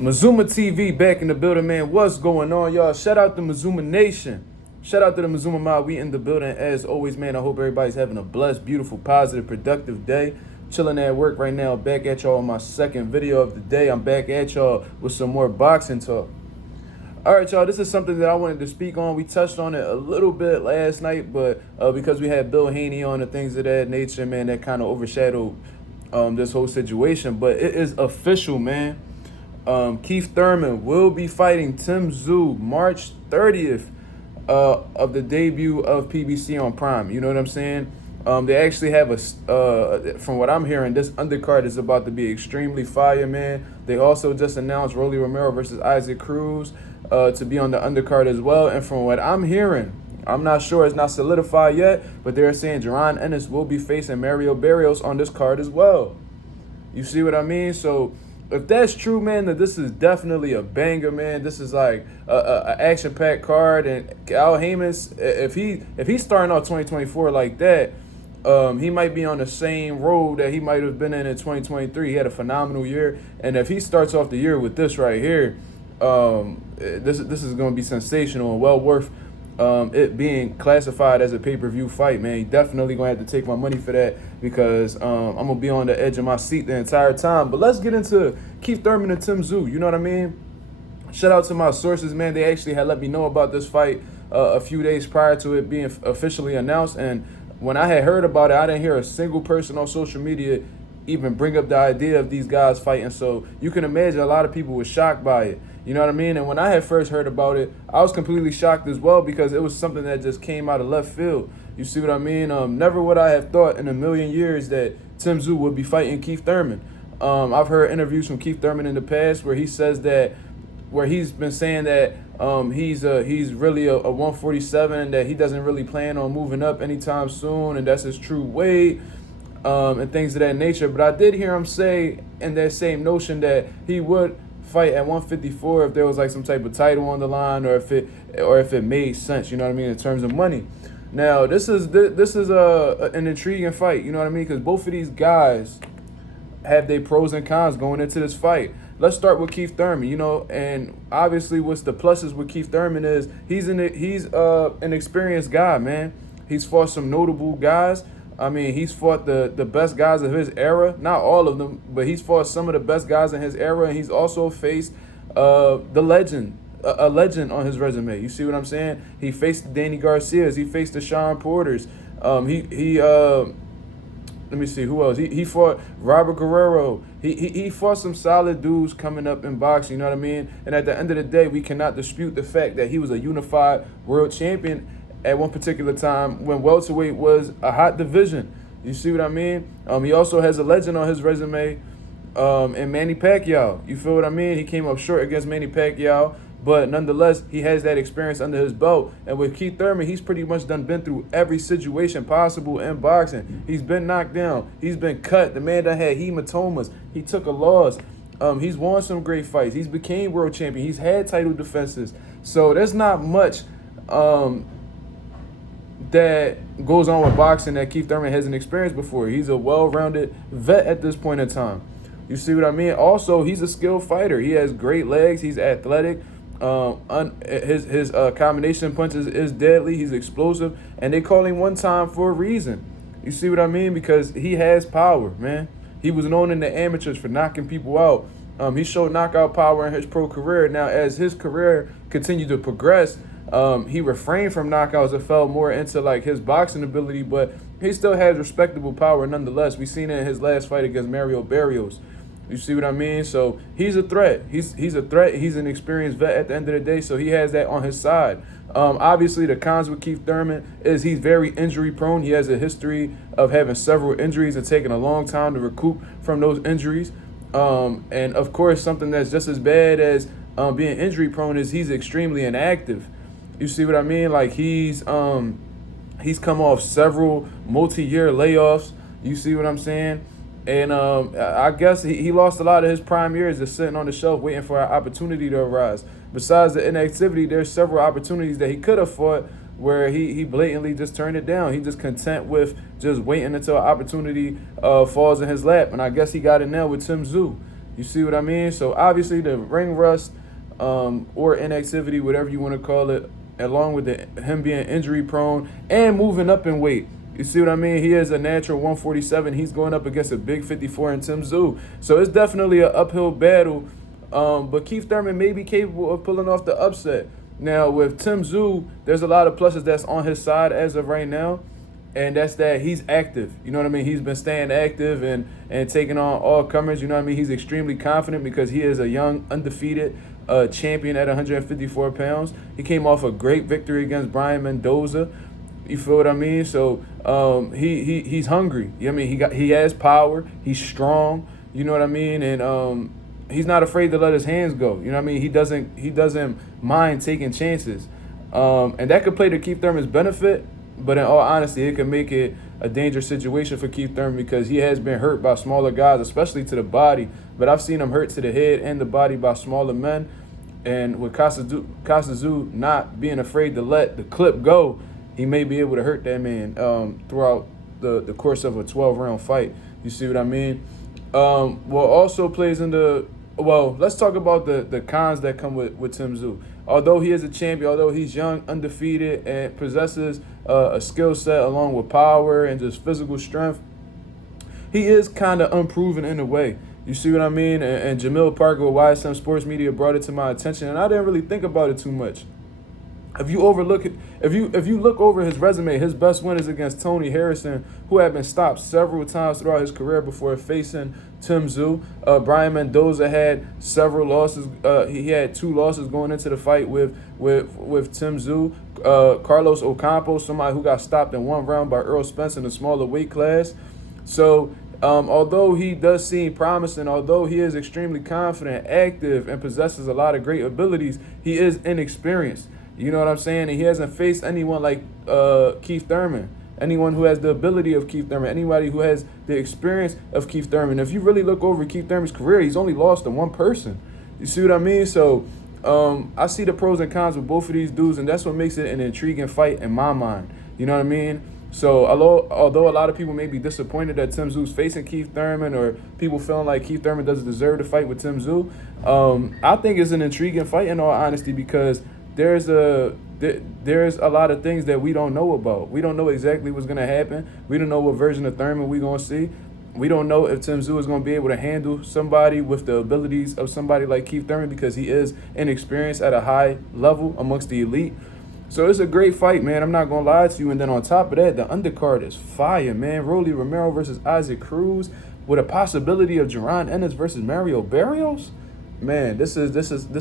Mazuma TV back in the building, man. What's going on, y'all? Shout out to Mazuma Nation. Shout out to the Mazuma Mob. We in the building as always, man. I hope everybody's having a blessed, beautiful, positive, productive day. Chilling at work right now. Back at y'all on my second video of the day. I'm back at y'all with some more boxing talk. All right, y'all. This is something that I wanted to speak on. We touched on it a little bit last night, but because we had Bill Haney on and things of that nature, man, that kind of overshadowed this whole situation. But it is official, man. Keith Thurman will be fighting Tszyu March 30th of the debut of PBC on Prime. You know what I'm saying? They actually have from what I'm hearing, this undercard is about to be extremely fire, man. They also just announced Rolly Romero versus Isaac Cruz to be on the undercard as well. And from what I'm hearing, I'm not sure, it's not solidified yet, but they're saying Jaron Ennis will be facing Mario Barrios on this card as well. You see what I mean? So if that's true, man, then this is definitely a banger, man. This is like a action-packed card, and Al Heyman's, if he's starting out 2024 like that, he might be on the same road that he might have been in 2023. He had a phenomenal year, and if he starts off the year with this right here, this is going to be sensational and well worth it being classified as a pay-per-view fight, man. You definitely gonna have to take my money for that because I'm gonna be on the edge of my seat the entire time. But let's get into Keith Thurman and Tszyu. You know what I mean? Shout out to my sources, man. They actually had let me know about this fight a few days prior to it being officially announced. And when I had heard about it, I didn't hear a single person on social media even bring up the idea of these guys fighting. So you can imagine a lot of people were shocked by it. You know what I mean? And when I had first heard about it, I was completely shocked as well because it was something that just came out of left field. You see what I mean? Never would I have thought in a million years that Tszyu would be fighting Keith Thurman. I've heard interviews from Keith Thurman in the past where he says that, where he's been saying that he's really a 147 and that he doesn't really plan on moving up anytime soon, and that's his true weight. And things of that nature. But I did hear him say in that same notion that he would fight at 154 if there was like some type of title on the line, or if it made sense, you know what I mean, in terms of money. Now this is an intriguing fight, you know what I mean, because both of these guys have their pros and cons going into this fight. Let's start with Keith Thurman, you know, and obviously what's the pluses with Keith Thurman is he's an experienced guy, man. He's fought some notable guys. I mean, he's fought the best guys of his era. Not all of them, but he's fought some of the best guys in his era, and he's also faced a legend on his resume. You see what I'm saying? He faced the Danny Garcias. He faced the Sean Porters. Let me see, who else? He fought Robert Guerrero. He fought some solid dudes coming up in boxing, you know what I mean? And at the end of the day, we cannot dispute the fact that he was a unified world champion at one particular time when welterweight was a hot division. You see what I mean? He also has a legend on his resume in Manny Pacquiao. You feel what I mean? He came up short against Manny Pacquiao, but nonetheless, he has that experience under his belt. And with Keith Thurman, he's pretty much been through every situation possible in boxing. He's been knocked down. He's been cut. The man that had hematomas. He took a loss. He's won some great fights. He's became world champion. He's had title defenses. So there's not much that goes on with boxing that Keith Thurman hasn't experienced before. He's a well-rounded vet at this point in time. You see what I mean? Also, he's a skilled fighter. He has great legs. He's athletic. His combination punches is deadly. He's explosive, and they call him one time for a reason. You see what I mean? Because he has power, man. He was known in the amateurs for knocking people out. He showed knockout power in his pro career. Now, as his career continued to progress, he refrained from knockouts and fell more into like his boxing ability, but he still has respectable power nonetheless. We seen it in his last fight against Mario Barrios. You see what I mean? So he's a threat. He's a threat. He's an experienced vet at the end of the day, so he has that on his side. Obviously, the cons with Keith Thurman is he's very injury prone. He has a history of having several injuries and taking a long time to recoup from those injuries. And of course, something that's just as bad as being injury prone is he's extremely inactive. You see what I mean? Like he's come off several multi-year layoffs. You see what I'm saying? And I guess he lost a lot of his prime years just sitting on the shelf waiting for an opportunity to arise. Besides the inactivity, there's several opportunities that he could have fought where he blatantly just turned it down. He just content with just waiting until an opportunity falls in his lap. And I guess he got it now with Tszyu. You see what I mean? So obviously the ring rust or inactivity, whatever you want to call it, along with him being injury prone and moving up in weight. You see what I mean? He is a natural 147. He's going up against a big 54 in Tszyu. So it's definitely an uphill battle. But Keith Thurman may be capable of pulling off the upset. Now, with Tszyu, there's a lot of pluses that's on his side as of right now. And that's that he's active. You know what I mean? He's been staying active and taking on all comers. You know what I mean? He's extremely confident because he is a young, undefeated champion at 154 pounds. He came off a great victory against Brian Mendoza. You feel what I mean? So he's hungry. You know what I mean? He has power. He's strong. You know what I mean? And he's not afraid to let his hands go. You know what I mean? He doesn't mind taking chances. And that could play to Keith Thurman's benefit. But in all honesty, it can make it a dangerous situation for Keith Thurman because he has been hurt by smaller guys, especially to the body. But I've seen him hurt to the head and the body by smaller men. And with Tszyu not being afraid to let the clip go, he may be able to hurt that man throughout the course of a 12-round fight. You see what I mean? Also plays into, let's talk about the cons that come with Tszyu. Although he is a champion, although he's young, undefeated, and possesses a skill set along with power and just physical strength, he is kind of unproven in a way. You see what I mean? And Jamil Parker with YSM Sports Media brought it to my attention, and I didn't really think about it too much. If you look over his resume, his best win is against Tony Harrison, who had been stopped several times throughout his career before facing Tszyu. Brian Mendoza had several losses. He had 2 losses going into the fight with Tszyu. Carlos Ocampo, somebody who got stopped in 1 round by Earl Spence in a smaller weight class. So although he does seem promising, although he is extremely confident, active, and possesses a lot of great abilities, he is inexperienced. You know what I'm saying? And he hasn't faced anyone like Keith Thurman, anyone who has the ability of Keith Thurman, anybody who has the experience of Keith Thurman. If you really look over Keith Thurman's career, he's only lost to 1 person. You see what I mean? So I see the pros and cons with both of these dudes, and that's what makes it an intriguing fight in my mind. You know what I mean? So although a lot of people may be disappointed that Tszyu's facing Keith Thurman, or people feeling like Keith Thurman doesn't deserve to fight with Tszyu, I think it's an intriguing fight in all honesty because there's a lot of things that we don't know about. We don't know exactly what's going to happen. We don't know what version of Thurman we're going to see. We don't know if Tszyu is going to be able to handle somebody with the abilities of somebody like Keith Thurman because he is inexperienced at a high level amongst the elite. So it's a great fight, man. I'm not going to lie to you. And then on top of that, the undercard is fire, man. Rolly Romero versus Isaac Cruz with a possibility of Jaron Ennis versus Mario Barrios. Man, this is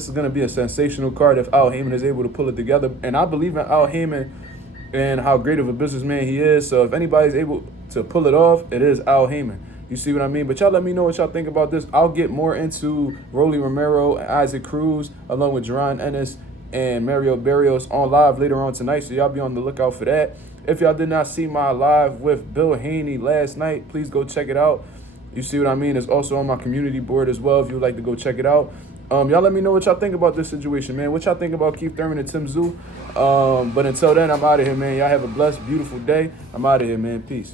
going to be a sensational card if Al Heyman is able to pull it together. And I believe in Al Heyman and how great of a businessman he is. So if anybody's able to pull it off, it is Al Heyman. You see what I mean? But y'all let me know what y'all think about this. I'll get more into Rolly Romero and Isaac Cruz along with Jaron Ennis and Mario Barrios on live later on tonight. So y'all be on the lookout for that. If y'all did not see my live with Bill Haney last night, please go check it out. You see what I mean? It's also on my community board as well if you would like to go check it out. Y'all let me know what y'all think about this situation, man. What y'all think about Keith Thurman and Tszyu. But until then, I'm out of here, man. Y'all have a blessed, beautiful day. I'm out of here, man. Peace.